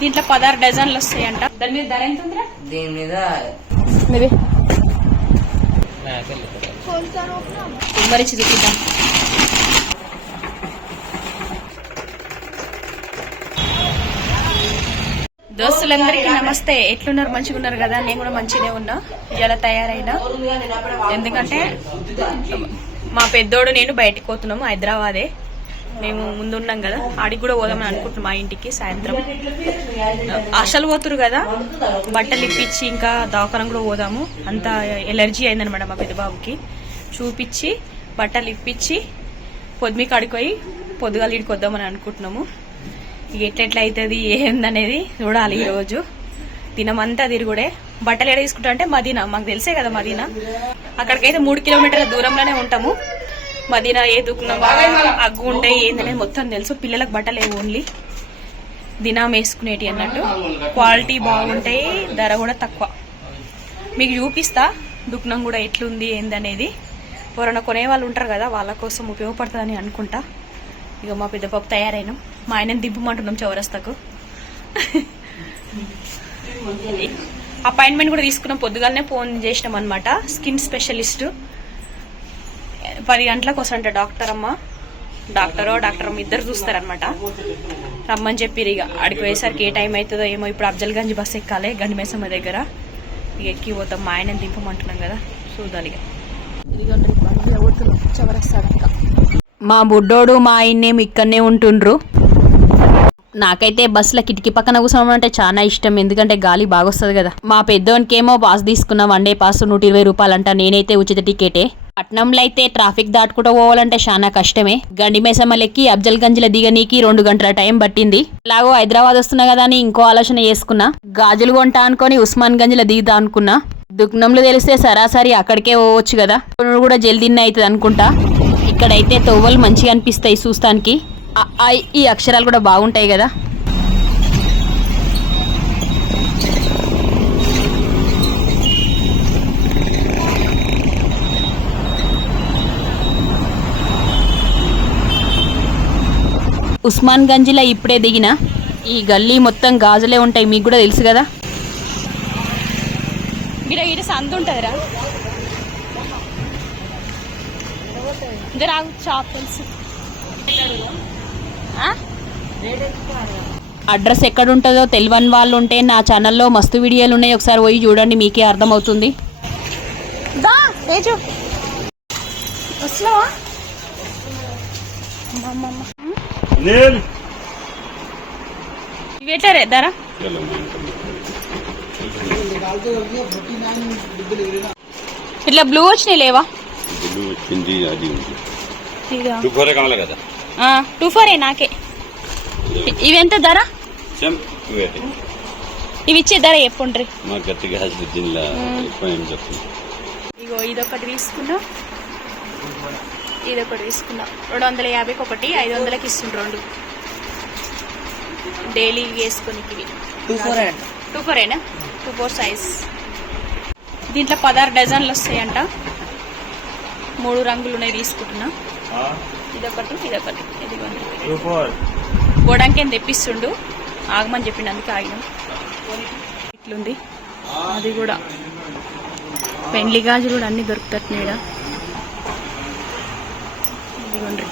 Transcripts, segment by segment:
దీంట్లో పదహారు డజన్లు వస్తాయంట. దాని మీద ధర ఎంత ఉందిరా? దీని మీద మరి చూపిద్దాం. దోస్తులందరికీ నమస్తే. ఎట్లున్నారు? మంచిగా ఉన్నారు కదా? నేను కూడా మంచిగానే ఉన్నా. ఇలా తయారైనా. ఎందుకంటే మా పెద్దోడు నేను బయటకు పోతున్నాము హైదరాబాదే. మేము ముందున్నాం కదా ఆడికి కూడా పోదామని అనుకుంటున్నాం మా ఇంటికి సాయంత్రం. అసలు పోతురు కదా బట్టలు ఇప్పించి ఇంకా దవాఖానం కూడా పోదాము. అంత ఎలర్జీ అయిందనమాట మా పెద్దబాబుకి చూపించి బట్టలు ఇప్పించి పొద్దుమి కాడిపోయి పొద్దుగాలు ఇడికి వద్దామని అనుకుంటున్నాము. ఇక ఎట్లెట్లా అవుతుంది ఏందనేది చూడాలి ఈరోజు. దినమంతా తిరుగుడే బట్టలు ఎడ తీసుకుంటా అంటే మదీనా. మాకు తెలిసే కదా మదీనా. అక్కడికైతే మూడు కిలోమీటర్ల దూరంలోనే ఉంటాము. మదీనా ఏ దుకుణం అగ్గు ఉంటాయి ఏందనేది మొత్తం తెలుసు. పిల్లలకు బట్టలే ఓన్లీ. దినం వేసుకునేటి అన్నట్టు. క్వాలిటీ బాగుంటాయి ధర కూడా తక్కువ. మీకు చూపిస్తా దుకాణం కూడా ఎట్లుంది ఏందనేది. ఎవరైనా కొనే వాళ్ళు ఉంటారు కదా వాళ్ళ కోసం ఉపయోగపడుతుందని అనుకుంటా. ఇక మా పెద్ద పాప తయారైనాం. మా ఆయనని దింపమంటున్నాం చౌరస్తాకు. అపాయింట్మెంట్ కూడా తీసుకున్నాం. పొద్దుగాలనే ఫోన్ చేసినాం అనమాట స్కిన్ స్పెషలిస్ట్. పది గంటలకు వస్తుంట డాక్టర్ అమ్మ. డాక్టరో డాక్టర్ అమ్మ ఇద్దరు చూస్తారనమాట రమ్మని చెప్పిరు ఇక ఆడికి పోయేసరికి ఏ టైం అవుతుందో ఏమో ఇప్పుడు అఫ్జల్గంజ్ బస్ ఎక్కాలి గండిమేసమ్మ దగ్గర. ఇక ఎక్కి పోతాం. మా ఆయన దింపమంటున్నాం కదా. చూడాలి ఇక మా బుడ్డోడు మా ఆయన్నేమి ఇక్కడనే ఉంటుండ్రు. నాకైతే బస్సులో కిటికీ పక్కన కూర్చోవడం అంటే చాలా ఇష్టం. ఎందుకంటే గాలి బాగా వస్తుంది కదా. మా పెద్దోనికేమో పాస్ తీసుకున్న. వన్ డే పాస్ నూట ఇరవై రూపాయలంట. నేనైతే ఉచిత టికెటే. పట్నంలో అయితే ట్రాఫిక్ దాటుకుంటూ పోవాలంటే చాలా కష్టమే. గండి మేసమ్మలెక్కి అఫ్జల్ గంజ్ల దిగనీకి రెండు గంటల టైం పట్టింది. ఇలాగో హైదరాబాద్ వస్తున్నా కదా అని ఇంకో ఆలోచన చేసుకున్నా. గాజులు కొంటా అనుకొని ఉస్మాన్ గంజ్ల దిగుదా అనుకున్నా. దుగ్నంలో తెలిస్తే సరాసరి అక్కడికే పోవచ్చు కదా. కొనుడు కూడా జల్దీనే అవుతుంది అనుకుంటా. ఇక్కడైతే తొవ్వలు మంచిగా అనిపిస్తాయి చూస్తానికి. ఈ అక్షరాలు కూడా బాగుంటాయి కదా. ఉస్మాన్ గంజ్లో ఇప్పుడే దిగిన ఈ గల్లీ మొత్తం గాజులే ఉంటాయి మీకు కూడా తెలుసు కదా? గిడ గిడ సంత ఉంటుందిరా. ఇద్దరు ఆగు షాప్ తెలుసు. ఆ? అడ్రస్ ఎక్కడ ఉంటుందో తెలియని వాళ్ళు ఉంటే నా ఛానల్లో మస్తు వీడియోలు ఉన్నాయి. ఒకసారి పోయి చూడండి మీకే అర్థమవుతుంది. వస్తున్నావా? ధర? ఇట్లా బ్లూ వచ్చినాయి లేవా? బ్లూ వచ్చింది అది. టూ ఫోర్ కావాలి కదా? ఆ, టూ ఫోర్ నాకే. ఇవి ఎంత ధర? ఇవి. ఇచ్చే ధర చెప్పుండ్రి మా గట్టిగా ఎక్కువ ఏం ఇగో ఇదొకటి తీసుకున్నా. ఇదొకటి తీసుకున్నా. రెండు వందల యాభైకి ఒకటి ఐదు వందలకి ఇస్తుండ్రు రెండు. డైలీ వేసుకొని టూ ఫోర్ టూ ఫోర్ ఏనా టూ ఫోర్ సైజ్ దీంట్లో పదహారు డజన్లు వస్తాయంట. మూడు రంగులు ఉన్నాయి తీసుకుంటున్నా ఇదొకటి ఇదొకటి. ఇదిగోండి. గోడాంకేం తెప్పిస్తుండు? ఆగమని చెప్పిండు అందుకే ఆగినాం. ఇట్లుంది. అది కూడా. పెండ్లి గాజులు కూడా అన్ని దొరుకుతున్నాయి ఈడ. ఇదిగోండి.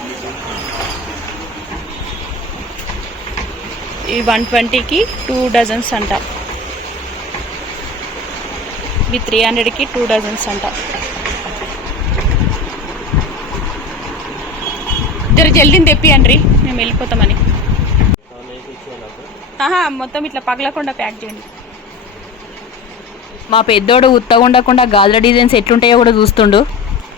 ఈ వన్ ట్వంటీకి టూ డజన్స్ అంట. ఇవి త్రీ హండ్రెడ్కి టూ డజన్స్ అంట. జర జల్దీ తెప్పియండి మేము వెళ్ళిపోతామని. ఆహా మొత్తం ఇట్లా పగలకుండా ప్యాక్ చేయండి. మా పెద్దోడు ఉత్తగా ఉండకుండా గాజుల డిజైన్స్ ఎట్లుంటాయో కూడా చూస్తుండు.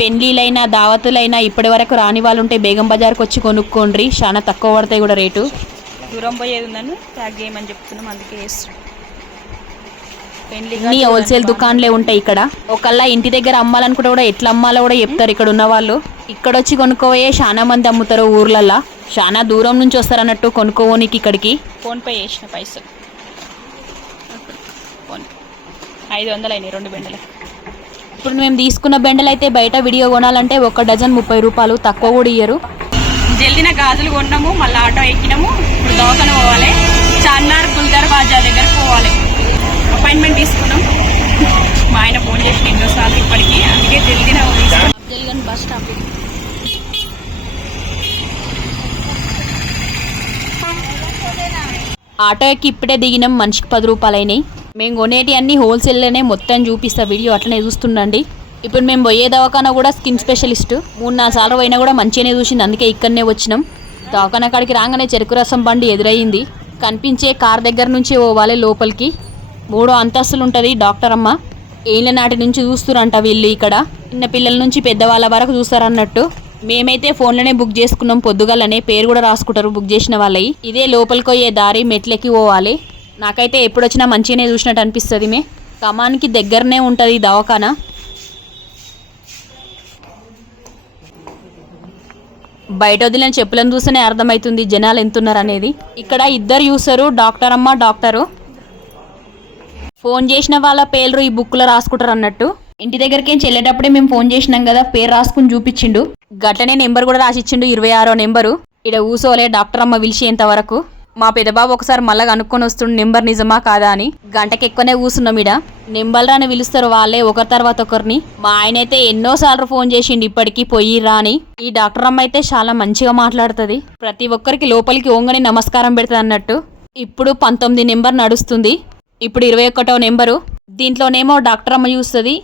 పెళ్ళిలైనా దావతులైనా ఇప్పటి వరకు రాని వాళ్ళు ఉంటే బేగం బజార్కి వచ్చి కొనుక్కోండి చాలా తక్కువ పడతాయి కూడా రేటు. దూరం పోయేది ఉందని ప్యాక్ చేయమని చెప్తున్నాం అందుకే వేస్తున్నాం అన్ని హోల్సేల్ దుకాన్లే ఉంటాయి ఇక్కడ. ఒకళ్ళ ఇంటి దగ్గర అమ్మాలనుకుంటే కూడా ఎట్లా అమ్మాలో కూడా చెప్తారు ఇక్కడ ఉన్న వాళ్ళు ఇక్కడ వచ్చి కొనుక్కోయే చాలా మంది అమ్ముతారు ఊర్లల్లా. చాలా దూరం నుంచి వస్తారు అన్నట్టు కొనుక్కోవనికి ఇక్కడికి. ఫోన్ పే చేసిన పైసలు. ఐదు వందలు అయినాయి రెండు బెండలు ఇప్పుడు మేము తీసుకున్న బెండలు అయితే బయట విడిగా కొనాలంటే ఒక డజన్ ముప్పై రూపాయలు తక్కువ కూడా ఇయ్యరు. జల్దిన గాజులు కొన్నాము మళ్ళీ ఆటో ఎక్కినాము. ఇప్పుడు దవాఖాన పోవాలి. చార్నార్ గుల్దర్ బాజా దగ్గర పోవాలి. అపాయింట్మెంట్ తీసుకున్నాం. మా ఆయన ఫోన్ చేసి ఎన్నోసార్లు ఇప్పటికీ. అందుకే జల్దిన జల్దిన బస్ స్టాప్. ఆటో ఎక్కి ఇప్పుడే దిగినాం మనిషికి పది రూపాయలైనాయి. మేము కొనేటి అన్ని హోల్సేల్లోనే మొత్తం చూపిస్తా వీడియో అట్లనే చూస్తుండండి. ఇప్పుడు మేము పోయే దవాఖానా కూడా స్కిన్ స్పెషలిస్ట్. మూడు నాలుగు సార్లు పోయినా కూడా మంచిగానే చూసింది అందుకే ఇక్కడనే వచ్చినాం. దవాఖానా కాడికి రాగానే చెరుకు రసం బండి ఎదురయ్యింది కనిపించే కార్ దగ్గర నుంచి పోవాలి లోపలికి. మూడో అంతస్తులు ఉంటుంది డాక్టర్ అమ్మ ఏళ్ళ నాటి నుంచి చూస్తురంట వీళ్ళు ఇక్కడ. చిన్న పిల్లల నుంచి పెద్దవాళ్ళ వరకు చూస్తారన్నట్టు. మేమైతే ఫోన్లోనే బుక్ చేసుకున్నాం పొద్దుగాలనే. పేరు కూడా రాసుకుంటారు బుక్ చేసిన వాళ్ళవి ఇదే లోపలికి పోయే దారి మెట్లెక్కి పోవాలి. నాకైతే ఎప్పుడు వచ్చినా మంచిగానే చూసినట్టు అనిపిస్తుంది మే. కమాన్కి దగ్గరనే ఉంటుంది ఈ దవాఖానా? బయట వదిలిన చెప్పులను చూస్తేనే అర్థమవుతుంది జనాలు ఎంతున్నారు అనేది ఇక్కడ ఇద్దరు చూస్తారు డాక్టర్ అమ్మ డాక్టరు. ఫోన్ చేసిన వాళ్ళ పేర్లు ఈ బుక్లో రాసుకుంటారు అన్నట్టు ఇంటి దగ్గరికి వెళ్ళేటప్పుడే మేము ఫోన్ చేసినాం కదా పేరు రాసుకుని చూపించిండు. గట్లనే నెంబర్ కూడా రాసిచ్చిండు ఇరవై ఆరో నెంబరు. ఇక్కడ ఊసోలే డాక్టర్ అమ్మ పిలిచేంత వరకు. మా పెద్దబాబు ఒకసారి మళ్ళా కనుక్కొని వస్తుండు నెంబర్ నిజమా కాదా అని. గంటకి ఎక్కువనే కూసున్నాం ఇడ. నెంబర్ పిలుస్తారు వాళ్ళే ఒకరి తర్వాత ఒకరిని. మా ఆయన అయితే ఎన్నోసార్లు ఫోన్ చేసిండు ఇప్పటికీ పోయి రాని ఈ డాక్టర్ అమ్మ అయితే చాలా మంచిగా మాట్లాడుతుంది. ప్రతి ఒక్కరికి లోపలికి ఓంగని నమస్కారం పెడుతుంది అన్నట్టు. ఇప్పుడు పంతొమ్మిది నెంబర్ నడుస్తుంది. ఇప్పుడు ఇరవై ఒకటో నెంబరు. దీంట్లోనేమో డాక్టర్ అమ్మ చూస్తుంది.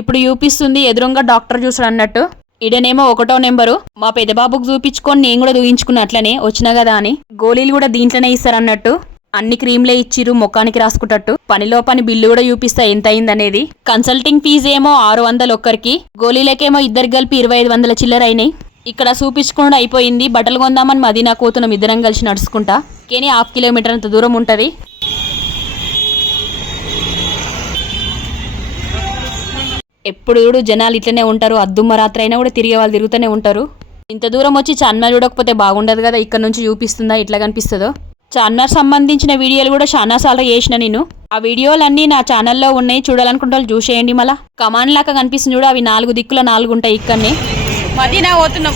ఇప్పుడు చూపిస్తుంది ఎదురుగా డాక్టర్ చూసాడు అన్నట్టు. ఈడనేమో ఒకటో నెంబరు. మా పెద్దబాబుకు చూపించుకొని నేను కూడా చూపించుకున్న అట్లనే వచ్చినా కదా అని. గోళీలు కూడా దీంట్లోనే ఇస్తారన్నట్టు. అన్ని క్రీమ్లే ఇచ్చిర్రు ముఖానికి రాసుకుంటట్టు పనిలో పని బిల్లు కూడా చూపిస్తా ఎంత అయిందనేది. కన్సల్టింగ్ ఫీజు ఏమో ఆరు వందలు ఒక్కరికి. గోళీలకేమో ఇద్దరు కలిపి ఇరవై ఐదు వందల చిల్లర అయినాయి ఇక్కడ చూపించుకుండా అయిపోయింది. బట్టలు కొందామని మదీనా కూతున్నాం ఇద్దరం కలిసి నడుచుకుంటా. కేని హాఫ్ కిలోమీటర్ అంత దూరం ఉంటది. ఎప్పుడు చూడు జనాలు ఇట్లనే ఉంటారు అద్దుమ్మ రాత్రి అయినా కూడా తిరిగే వాళ్ళు తిరుగుతూనే ఉంటారు. ఇంత దూరం వచ్చి చార్మినార్ చూడకపోతే బాగుండదు కదా ఇక్కడ నుంచి చూపిస్తుందా ఇట్లా కనిపిస్తుందో? చార్మినార్ సంబంధించిన వీడియోలు కూడా చాలా సార్లు చేసిన నేను. ఆ వీడియోలన్నీ నా ఛానల్లో ఉన్నాయి చూడాలనుకుంటే వాళ్ళు చూసేయండి మళ్ళా. కమాండ్ లాగా కనిపిస్తుంది చూడు అవి నాలుగు దిక్కుల నాలుగు ఉంటాయి ఇక్కడనే. మదీనా పోతున్నాం.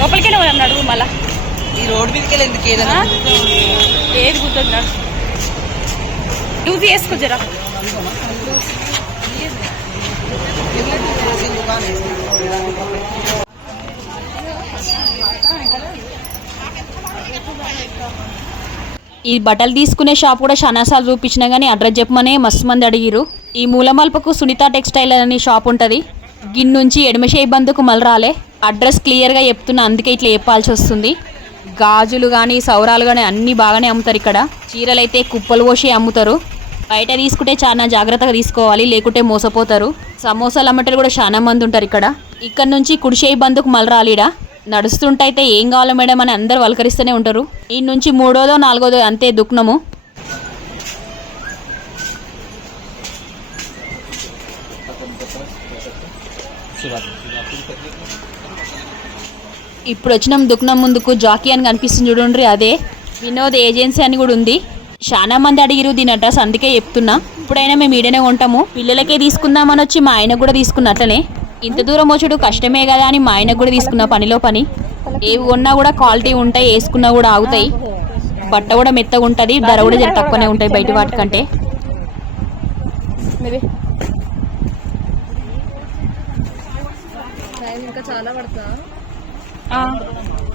లోపలికి నడువు మళ్ళా. ఈ రోడ్ మీదకి ఎందుకు ఏదైనా? ఏది ఈ బట్టలు తీసుకునే షాప్ కూడా చాలాసార్లు చూపించినా కానీ అడ్రస్ చెప్పమనే మస్తు మంది అడిగిరు ఈ మూలమల్పకు సునీత టెక్స్టైల్ అనే షాప్ ఉంటుంది. గిన్ నుంచి ఎడమషేయి బందుకు మళ్ళీ రాలే. అడ్రస్ క్లియర్గా చెప్తున్నా అందుకే ఇట్లా చెప్పాల్సి వస్తుంది. గాజులు కానీ సౌరాలు కానీ అన్నీ బాగానే అమ్ముతారు ఇక్కడ. చీరలు అయితే కుప్పలు పోసి అమ్ముతారు. బయట తీసుకుంటే చాలా జాగ్రత్తగా తీసుకోవాలి లేకుంటే మోసపోతారు. సమోసాలు అమ్మటలు కూడా చాలా మంది ఉంటారు ఇక్కడ. ఇక్కడ నుంచి కుడిచేయి బందుకు మళ్ళీ రాలీడా నడుస్తుంటే అయితే ఏం కావాలో మేడం అని అందరు వలకరిస్తూనే ఉంటారు. ఈ నుంచి మూడోదో నాలుగోదో అంతే దుఃఖనము ఇప్పుడు వచ్చినాం దుఃఖనం ముందుకు. జాకీ అని కనిపిస్తుంది చూడండి అదే. వినోద్ ఏజెన్సీ అని కూడా ఉంది. చాలా మంది అడిగిరు దీని అడ్రస్ అందుకే చెప్తున్నా. ఇప్పుడైనా మేము ఈడనే ఉంటాము పిల్లలకే తీసుకుందామని వచ్చి మా ఆయన కూడా తీసుకున్నట్లనే ఇంత దూరం వచ్చుడు కష్టమే కదా అని మా ఆయనకు కూడా తీసుకున్న పనిలో పని. ఏవి కొన్నా కూడా క్వాలిటీ ఉంటాయి వేసుకున్నా కూడా ఆగుతాయి. బట్ట కూడా మెత్తగా ఉంటుంది ధర కూడా జర తక్కువనే ఉంటాయి బయట వాటికంటే.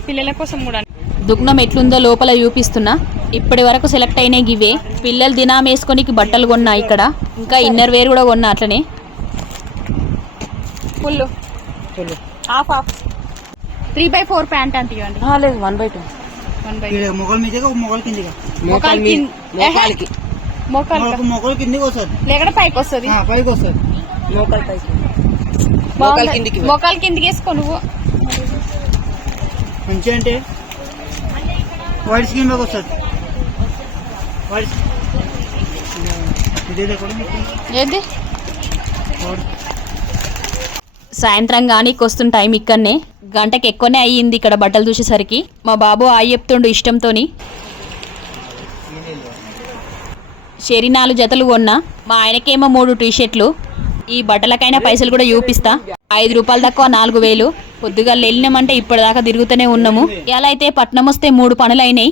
పిల్లల కోసం కూడా. దుగ్నం ఎట్లుందో లోపల చూపిస్తున్నా. ఇప్పటి వరకు సెలెక్ట్ అయినాయి గివే పిల్లలు దినాం వేసుకొనికి బట్టలు కొన్నా ఇక్కడ. ఇంకా ఇన్నర్ వేర్ కూడా కొన్నా అట్లనే. Full half half three by four pant అంటే ఇవ్వండి. ఆ, లేదు one by two one by Mughal మీదగా మొగల్ కిందిగా. మోకాలు కింద మోకాలికి మోకాలు మొగల్ మొగల్ కిందికి వస్తుంది. లేకుండా పైకి వస్తుంది. ఆ, పైకి వస్తుంది. మోకాలు పైకి. మోకాలు కిందికి వేసుకో నువ్వు. మంచిగా అంటే? వైట్ స్క్రీన్ మీద వస్తుంది. ఏది? సాయంత్రం కానీ వస్తున్న టైం ఇక్కడనే. గంటకి ఎక్కువనే అయ్యింది ఇక్కడ బట్టలు చూసేసరికి. మా బాబు ఆయి చెప్తుండు ఇష్టంతోని. షెరి నాలుగు జతలు కొన్నా. మా ఆయనకేమో మూడు టీ షర్ట్లు ఈ బట్టలకైనా పైసలు కూడా చూపిస్తా. ఐదు రూపాయలు తక్కువ నాలుగు వేలు. పొద్దుగా వెళ్ళినామంటే ఇప్పటిదాకా తిరుగుతూనే ఉన్నాము. ఎలా అయితే పట్నం వస్తే మూడు పనులు అయినాయి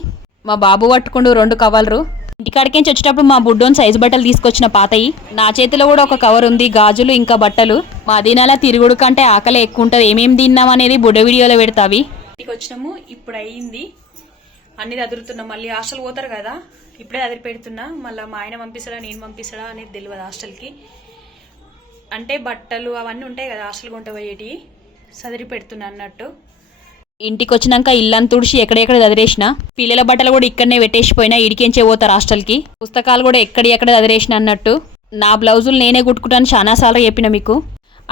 మా బాబు పట్టుకుండు రెండు కవర్లు. ఇంటికాడికించి వచ్చేటప్పుడు మా బుడ్డోని సైజు బట్టలు తీసుకొచ్చిన పాతయి నా చేతిలో కూడా ఒక కవర్ ఉంది గాజులు ఇంకా బట్టలు. మా తిరుగుడు కంటే ఆకలి ఎక్కువ ఉంటుంది ఏమేమి తిన్నాం అనేది బుడ్డ వీడియోలో పెడతావి. ఇంటికి వచ్చినాము ఇప్పుడు అయ్యింది అన్ని అదురుతున్నాం మళ్ళీ హాస్టల్ పోతారు కదా. ఇప్పుడే అదిరి పెడుతున్నా మళ్ళీ మా ఆయన పంపిస్తాడా నేను పంపిస్తాడా అనేది తెలియదు హాస్టల్కి. అంటే బట్టలు అవన్నీ ఉంటాయి కదా హాస్టల్ కొంట పోయేటివి. సదిరి పెడుతున్నా అన్నట్టు. ఇంటికి వచ్చినాక ఇల్లంతా తుడిచి ఎక్కడెక్కడ చదివేసిన పిల్లల బట్టలు కూడా ఇక్కడనే పెట్టేసిపోయినా ఇడికించే పోతారు హాస్టల్కి పుస్తకాలు కూడా ఎక్కడెక్కడ చదివేసిన అన్నట్టు. నా బ్లౌజులు నేనే కుట్టుకుంటాను చాలా సార్లు చెప్పిన మీకు.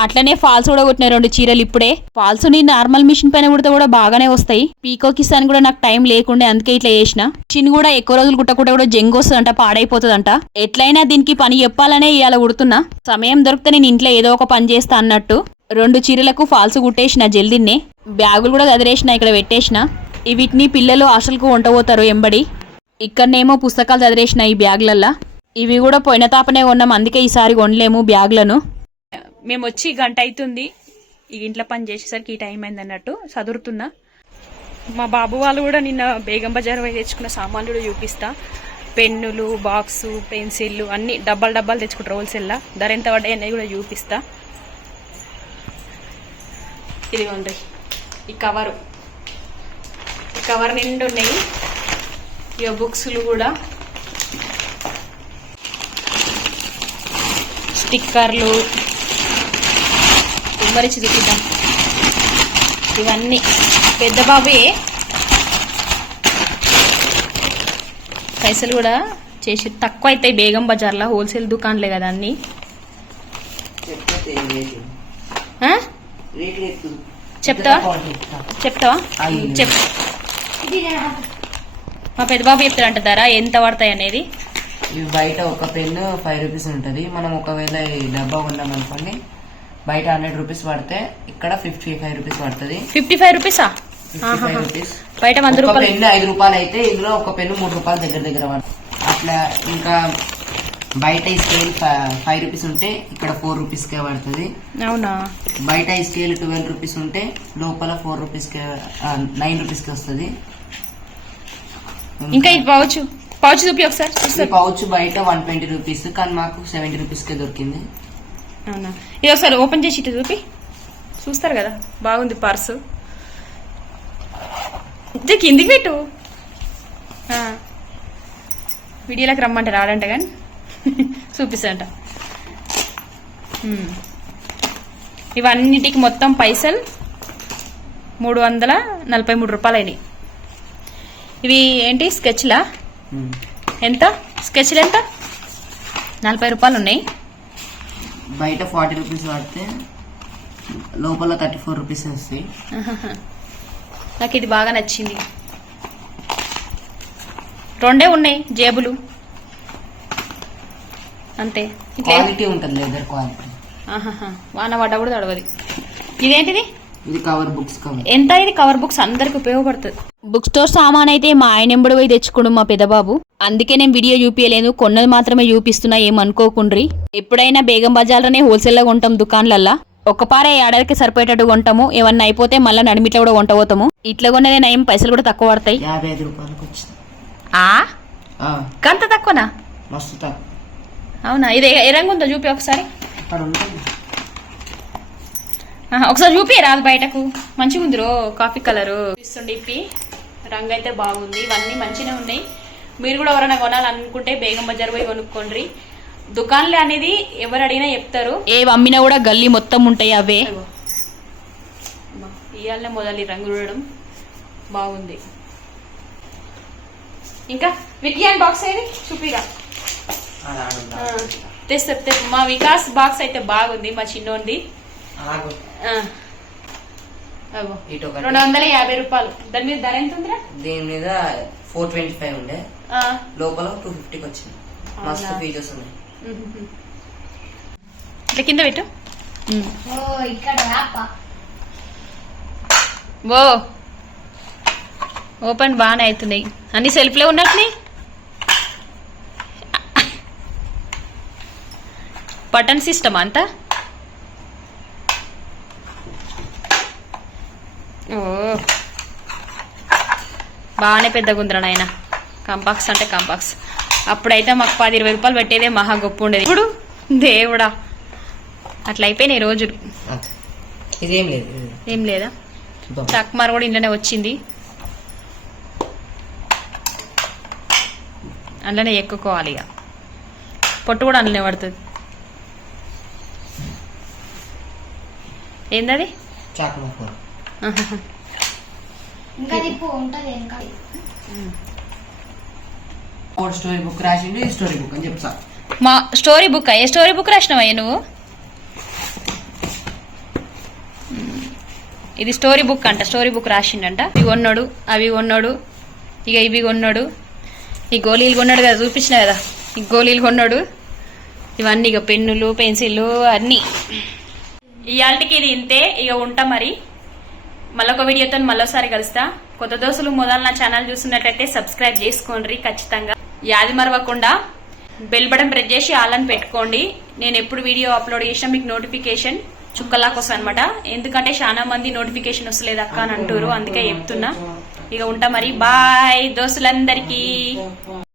అట్లనే ఫాల్స్ కూడా కుట్టిన రెండు చీరలు ఇప్పుడే. ఫాల్స్ నీ నార్మల్ మిషన్ పైన కుడితే కూడా బాగానే వస్తాయి. పీకో కిసాన్ కూడా నాకు టైం లేకుండే అందుకే ఇట్లా చేసిన. చిన్న కూడా ఎక్కువ రోజులు కుట్టకుండా కూడా జంగు వస్తుందంట పాడైపోతుందంట. ఎట్లయినా దీనికి పని చెప్పాలనే ఇవాళ కుడుతున్నా. సమయం దొరికితే నేను ఇంట్లో ఏదో ఒక పని చేస్తా అన్నట్టు. రెండు చీరలకు ఫాల్స్ కుట్టేసిన జల్దిన్నే బ్యాగులు కూడా చదివేసిన ఇక్కడ పెట్టేసిన. వీటిని పిల్లలు హాస్టల్కు వంటపోతారు ఎంబడి. ఇక్కడనేమో పుస్తకాలు చదివేసిన ఈ బ్యాగులల్లా. ఇవి కూడా పోయిన తాపనే కొన్నాం అందుకే ఈసారి కొనలేము బ్యాగులను. మేము వచ్చి గంట అవుతుంది ఈ ఇంట్లో పని చేసేసరికి ఈ టైం అయింది అన్నట్టు చదువుతున్నా మా బాబు వాళ్ళు కూడా నిన్న బేగం బజార్ పోయి తెచ్చుకున్న సామాన్లు కూడా చూపిస్తా. పెన్నులు బాక్సు పెన్సిళ్ళు అన్ని డబ్బాలు డబ్బాలు తెచ్చుకుంటారు హోల్సేల్లా. ధర ఎంత పడ్డాయి అన్నవి కూడా చూపిస్తా. ఇదిగోండి ఈ కవరు. ఈ కవర్ నిండు ఉన్నాయి. ఇక బుక్స్లు కూడా. స్టిక్కర్లు. ఉమ్మరిచి చూపిద్దాం. ఇవన్నీ. పెద్ద బాబుయే పైసలు కూడా చేసి తక్కువ అవుతాయి బేగం బజార్లో. హోల్సేల్ దుకాన్లే కదా అన్ని? చెప్తావా? చెప్తావా? చెప్ మా పెద్ద బాబు చెప్తాడంట ధర ఎంత పడతాయి అనేది? ఇవి బయట ఒక పెన్ ఫైవ్ రూపీస్ ఉంటుంది. మనం ఒకవేళ ఈ డబ్బా కొన్నాం అనుకోండి బయట హండ్రెడ్ రూపీస్ పడితే ఇక్కడ ఫిఫ్టీ ఫైవ్ రూపీస్ పడుతుంది ఫిఫ్టీ ఫైవ్ రూపీసా బయట వంద రూపాయలు. పెన్ను ఐదు రూపాయలు అయితే ఇందులో ఒక పెన్ను మూడు రూపాయలు దగ్గర దగ్గర పడుతుంది అట్లా ఇంకా బయట ఈ స్కేల్ ఫైవ్ రూపీస్ ఉంటే ఇక్కడ ఫోర్ రూపీస్ కే పడుతుంది. అవునా? బయట ఈ స్కేల్ ట్వెల్వ్ రూపీస్ ఉంటే లోపల ఫోర్ రూపీస్ కే నైన్ రూపీస్కి వస్తుంది. ఇంకా ఇది పౌచ్ పౌచ్ చూపి ఒకసారి పౌచ్ బయట వన్ ట్వంటీ రూపీస్ కానీ మాకు సెవెంటీ రూపీస్ కే దొరికింది. అవునా? ఇది ఒకసారి ఓపెన్ చేసి ఇటు చూపి. చూస్తారు కదా బాగుంది పర్సు. కిందికి పెట్టు. వీడియోలోకి రమ్మంటే రాడంట కానీ. చూపిస్తాడంట ఉమ్. ఇవన్నిటికి మొత్తం పైసలు మూడు వందల నలభై మూడు రూపాయలు అయినాయి ఇవి ఏంటి? స్కెచ్లా. ఎంత? స్కెచ్లు ఎంత? నలభై రూపాయలు ఉన్నాయి బయట ఫార్టీ రూపీస్ పడితే లోపల థర్టీ ఫోర్ రూపీస్ వస్తాయి. నాకు ఇది బాగా నచ్చింది. రెండే ఉన్నాయి జేబులు. అంతే. ఇట్లా క్వాలిటీ ఉంటుంది లెదర్ క్వాలిటీ. వాన పడ్డ కూడా తడవది. ఇదేంటిది? ఇది కవర్ బుక్స్ కవర్ ఎంత ఇది? కవర్ బుక్స్ అందరికి ఉపయోగపడుతుంది. బుక్ స్టోర్ సామాన్ అయితే మా ఆయన ఎంబడి పోయి తెచ్చుకోడు మా పెద్దబాబు అందుకే నేను వీడియో చూపించలేదు కొన్నది మాత్రమే చూపిస్తున్నా ఏమనుకోకుండ్రి. ఎప్పుడైనా బేగం బజార్లోనే హోల్సేల్లో కొంటాం దుకాన్లల్లా ఒక్కపారే ఏడాదికి సరిపోయేటట్టు కొంటాము. ఏమన్నా అయిపోతే మళ్ళీ నడిమిట్లో కూడా కొంట పోతాము ఇట్లా కొన్నదే నయం పైసలు కూడా తక్కువ పడతాయి. యాభై ఐదు రూపాయలకు వచ్చింది. ఆ? ఆ, గంత తక్కువనా? మస్తు తక్కువ. అవునా? ఇది ఏ- రంగు ఉందో? చూపి ఒకసారి. ఒకసారి చూపి రాదు బయటకు. మంచిగా ఉంది రో కాఫీ కలరు. ఇస్తుండే ఇప్పి. రంగు అయితే బాగుంది. ఇవన్నీ మంచిగా ఉన్నాయి. మీరు కూడా ఎవరైనా కొనాలనుకుంటే బేగం బజార్ పోయి కొనుక్కోండి. దుకాన్లే అనేది ఎవరు అడిగినా చెప్తారు. ఏ అమ్మినా కూడా గల్లీ మొత్తం ఉంటాయి అవే. ఇవాళనే మొదలు రంగు చూడడం. బాగుంది. ఇంకా విజ్ఞాన్ బాక్స్ ఏది? చూపిరా. తెస్తా తె- మా వికాస్ బాక్స్ అయితే బాగుంది మా చిన్నోంది. రెండు వందల యాభై రూపాయలు. దాని మీద ధర ఎంత ఉందిరా? దీని మీద ఫోర్ ట్వంటీ ఫైవ్ ఉండే. ఆ. లోపల టూ ఫిఫ్టీకి వచ్చింది. మస్తు? ఫీచర్స్ ఉన్నాయి. ఇట్లా కింద పెట్టు. ఓ ఓపెన్ బాగానే అవుతున్నాయి. అన్ని సెల్ఫ్లో ఉన్నట్టుని బటన్ సిస్టమ్ అంతా? ఓ. బాగానే పెద్దగా ఉందిరా నాయన. కంపాక్స్ అంటే కంపాక్స్. అప్పుడైతే మాకు పది ఇరవై రూపాయలు పెట్టేదే మహా గొప్ప ఉండేది. ఇప్పుడు దేవుడా. అట్లా అయిపోయినాయి రోజులు. ఇదేం లేదు. ఏం లేదా. చక్మార్ కూడా ఇంట్లోనే వచ్చింది. అందులోనే ఎక్కుకోవాలి ఇక. పొట్టు కూడా అందులోనే పడుతుంది. ఏందది? స్టోరీ బుక్ రాసిండు ఈ స్టోరీ బుక్ అని చెప్తా. మా స్టోరీ బుక్ ఏ స్టోరీ బుక్ రాసినావయ్య నువ్వు? ఇది స్టోరీ బుక్ అంట స్టోరీ బుక్ రాసిండంట. ఇవి కొన్నాడు అవి కొన్నాడు ఇక ఇవి కొన్నాడు. ఈ గోళీలు కొన్నాడు కదా చూపించిన కదా? ఈ గోళీలు కొన్నాడు. ఇవన్నీ ఇక పెన్నులు పెన్సిళ్ళు అన్నీ. ఇవాళకి ఇది ఇంతే ఇక ఉంటా మరి. మళ్ళొక వీడియోతో మళ్ళొకసారి కలుస్తా. కొత్త దోస్తులు మొదలు నా ఛానల్ చూస్తున్నట్లయితే సబ్స్క్రైబ్ చేసుకోండి ఖచ్చితంగా. యాది మరవకుండా బెల్ బటన్ ప్రెస్ చేసి ఆలని పెట్టుకోండి. నేను ఎప్పుడు వీడియో అప్లోడ్ చేసినా మీకు నోటిఫికేషన్ చుక్కలా వస్తుంది అనమాట ఎందుకంటే చాలా మంది నోటిఫికేషన్ వస్తలేదు అక్క అని అంటారు అందుకే చెప్తున్నా. ఇక ఉంటా మరి. బాయ్ దోస్తులందరికీ.